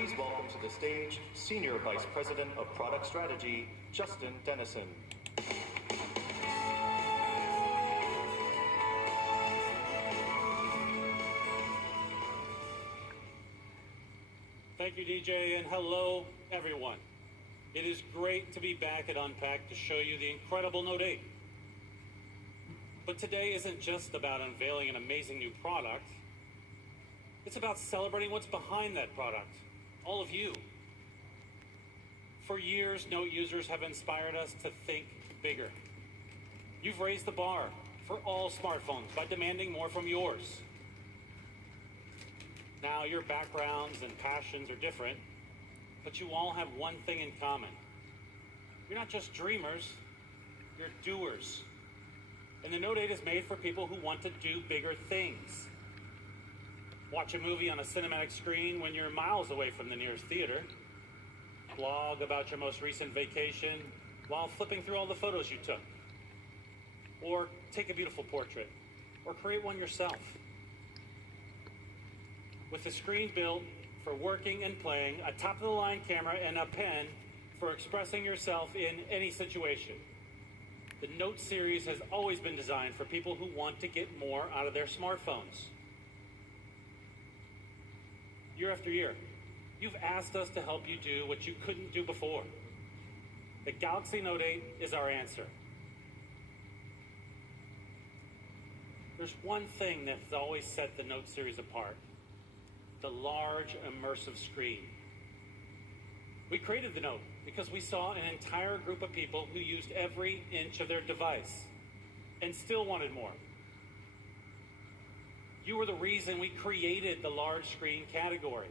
Please welcome to the stage Senior Vice President of Product Strategy, Justin Dennison. Thank you, DJ, and hello, everyone. It is great to be back at Unpacked to show you the incredible Note 8. But today isn't just about unveiling an amazing new product. It's about celebrating what's behind that product, all of you. For years, Note users have inspired us to think bigger. You've raised the bar for all smartphones by demanding more from yours. Now, your backgrounds and passions are different, but you all have one thing in common. You're not just dreamers, you're doers. And the Note 8 is made for people who want to do bigger things. Watch a movie on a cinematic screen when you're miles away from the nearest theater. Blog about your most recent vacation while flipping through all the photos you took. Or take a beautiful portrait, or create one yourself. With the screen built for working and playing, a top-of-the-line camera, and a pen for expressing yourself in any situation. The Note series has always been designed for people who want to get more out of their smartphones. Year after year, you've asked us to help you do what you couldn't do before. The Galaxy Note 8 is our answer. There's one thing that's always set the Note series apart: the large, immersive screen. We created the Note because we saw an entire group of people who used every inch of their device and still wanted more. You were the reason we created the large screen category.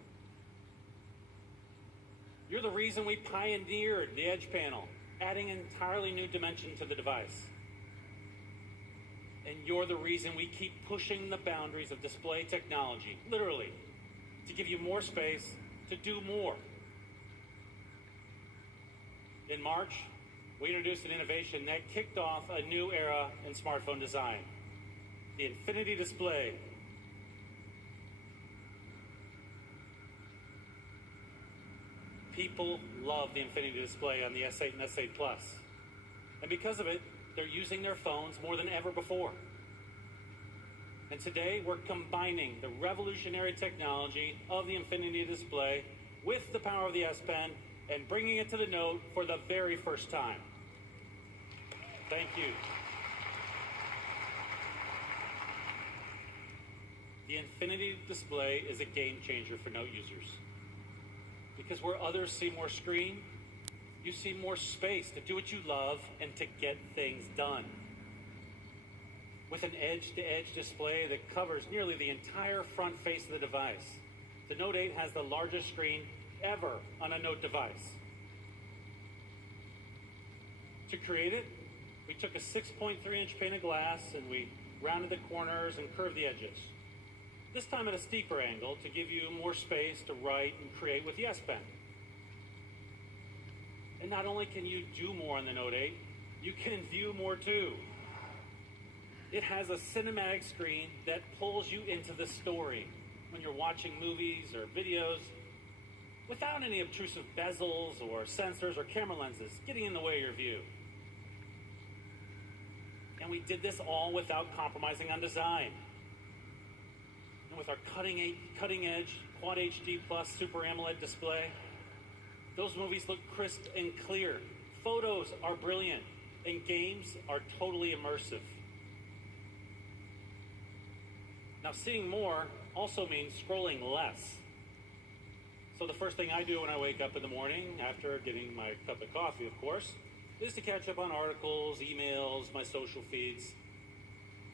You're the reason we pioneered the Edge panel, adding an entirely new dimension to the device. And you're the reason we keep pushing the boundaries of display technology, literally, to give you more space to do more. In March, we introduced an innovation that kicked off a new era in smartphone design: the Infinity Display. People love the Infinity Display on the S8 and S8 Plus. And because of it, they're using their phones more than ever before. And today, we're combining the revolutionary technology of the Infinity Display with the power of the S Pen and bringing it to the Note for the very first time. Thank you. The Infinity Display is a game changer for Note users. Because where others see more screen, you see more space to do what you love and to get things done. With an edge-to-edge display that covers nearly the entire front face of the device, the Note 8 has the largest screen ever on a Note device. To create it, we took a 6.3-inch pane of glass and we rounded the corners and curved the edges. This time at a steeper angle to give you more space to write and create with the S Pen. And not only can you do more on the Note 8, you can view more too. It has a cinematic screen that pulls you into the story when you're watching movies or videos without any obtrusive bezels or sensors or camera lenses getting in the way of your view. And we did this all without compromising on design. And with our cutting-edge Quad HD Plus Super AMOLED display, those movies look crisp and clear. Photos are brilliant, and games are totally immersive. Now, seeing more also means scrolling less. So the first thing I do when I wake up in the morning, after getting my cup of coffee, of course, is to catch up on articles, emails, my social feeds.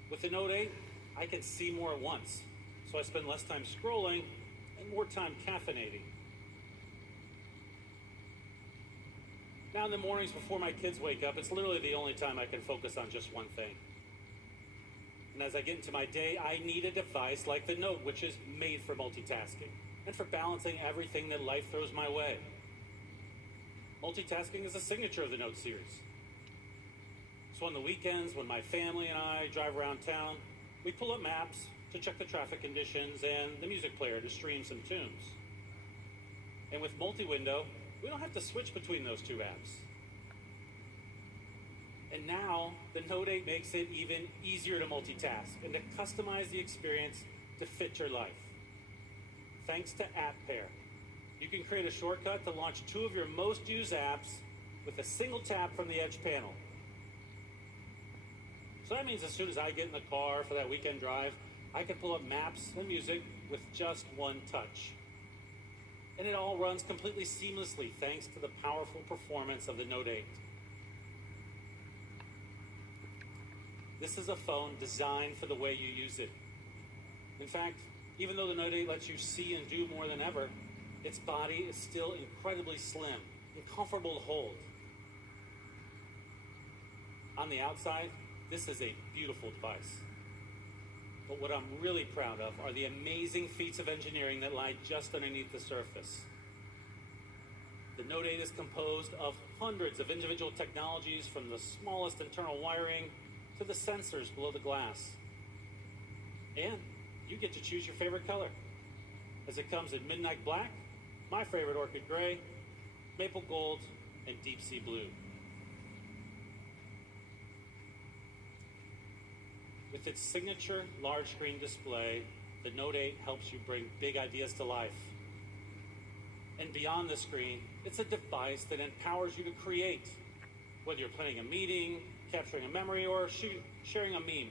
With the Note 8, I can see more at once, so I spend less time scrolling and more time caffeinating. Now in the mornings before my kids wake up, it's literally the only time I can focus on just one thing. And as I get into my day, I need a device like the Note, which is made for multitasking and for balancing everything that life throws my way. Multitasking is a signature of the Note series. So on the weekends, when my family and I drive around town, we pull up maps to check the traffic conditions and the music player to stream some tunes. And with multi-window, we don't have to switch between those two apps. And now, the Note 8 makes it even easier to multitask and to customize the experience to fit your life. Thanks to App Pair, you can create a shortcut to launch 2 of your most used apps with a single tap from the Edge panel. So that means as soon as I get in the car for that weekend drive, I can pull up maps and music with just one touch. And it all runs completely seamlessly thanks to the powerful performance of the Note 8. This is a phone designed for the way you use it. In fact, even though the Note 8 lets you see and do more than ever, its body is still incredibly slim and comfortable to hold. On the outside, this is a beautiful device. But what I'm really proud of are the amazing feats of engineering that lie just underneath the surface. The Note 8 is composed of hundreds of individual technologies, from the smallest internal wiring to the sensors below the glass. And you get to choose your favorite color, as it comes in midnight black, my favorite orchid gray, maple gold, and deep sea blue. With its signature large screen display, the Note 8 helps you bring big ideas to life. And beyond the screen, it's a device that empowers you to create, whether you're planning a meeting, capturing a memory, or sharing a meme.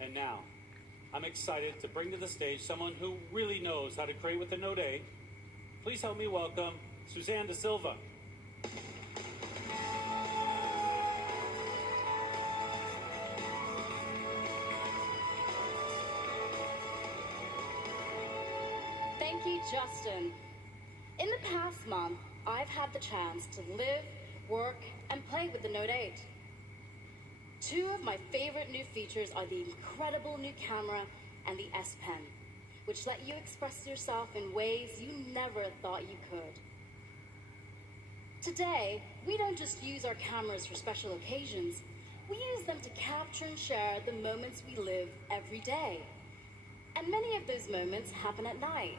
And now, I'm excited to bring to the stage someone who really knows how to create with the Note 8. Please help me welcome Suzanne Da Silva. Thank you, Justin. In the past month, I've had the chance to live, work, and play with the Note 8. 2 of my favorite new features are the incredible new camera and the S Pen, which let you express yourself in ways you never thought you could. Today, we don't just use our cameras for special occasions. We use them to capture and share the moments we live every day. And many of those moments happen at night.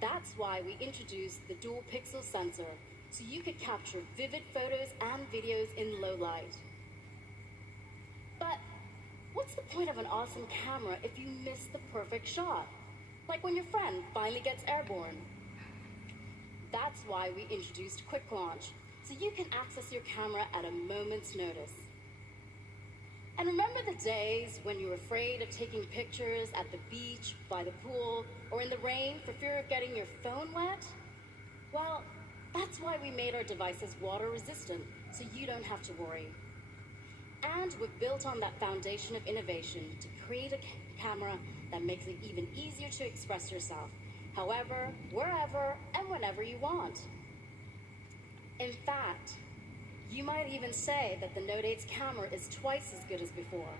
That's why we introduced the dual pixel sensor, so you could capture vivid photos and videos in low light. But what's the point of an awesome camera if you miss the perfect shot? Like when your friend finally gets airborne. That's why we introduced Quick Launch, so you can access your camera at a moment's notice. And remember the days when you were afraid of taking pictures at the beach, by the pool, or in the rain for fear of getting your phone wet? Well, that's why we made our devices water resistant, so you don't have to worry. And we've built on that foundation of innovation to create a camera that makes it even easier to express yourself, however, wherever, and whenever you want. In fact, you might even say that the Note 8's camera is twice as good as before.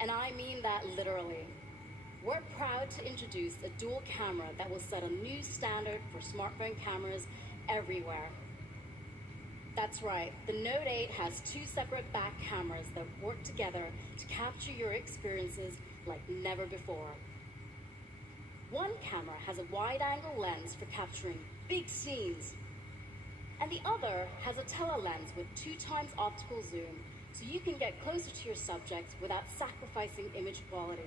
And I mean that literally. We're proud to introduce a dual camera that will set a new standard for smartphone cameras everywhere. That's right, the Note 8 has 2 separate back cameras that work together to capture your experiences like never before. One camera has a wide-angle lens for capturing big scenes, and the other has a tele-lens with 2 times optical zoom, so you can get closer to your subjects without sacrificing image quality.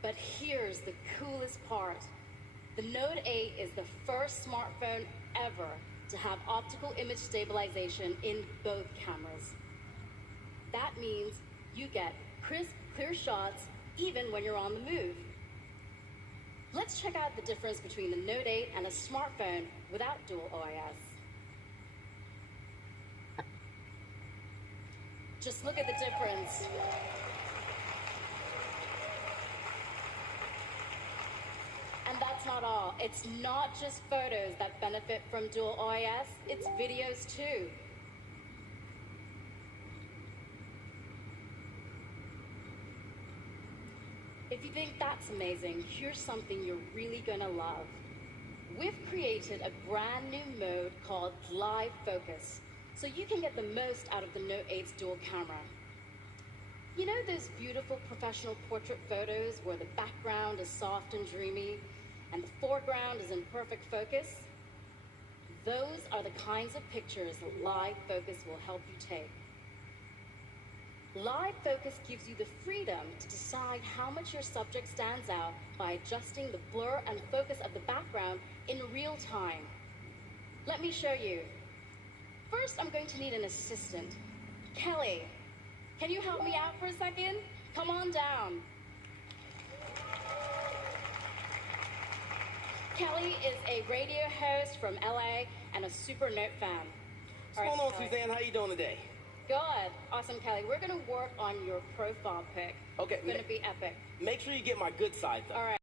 But here's the coolest part. The Note 8 is the first smartphone ever to have optical image stabilization in both cameras. That means you get crisp, clear shots even when you're on the move. Let's check out the difference between the Note 8 and a smartphone without dual OIS. Just look at the difference. And that's not all. It's not just photos that benefit from dual OIS, it's videos too. If you think that's amazing, here's something you're really gonna love. We've created a brand new mode called Live Focus, so you can get the most out of the Note 8's dual camera. You know those beautiful professional portrait photos where the background is soft and dreamy and the foreground is in perfect focus? Those are the kinds of pictures that live focus will help you take. Live focus gives you the freedom to decide how much your subject stands out by adjusting the blur and focus of the background in real time. Let me show you. First, I'm going to need an assistant. Kelly, can you help me out for a second? Come on down. Kelly is a radio host from LA and a super note fan. What's going on, Suzanne? How you doing today? Good. Awesome, Kelly. We're going to work on your profile pic. Okay. It's going to be epic. Make sure you get my good side, though. All right.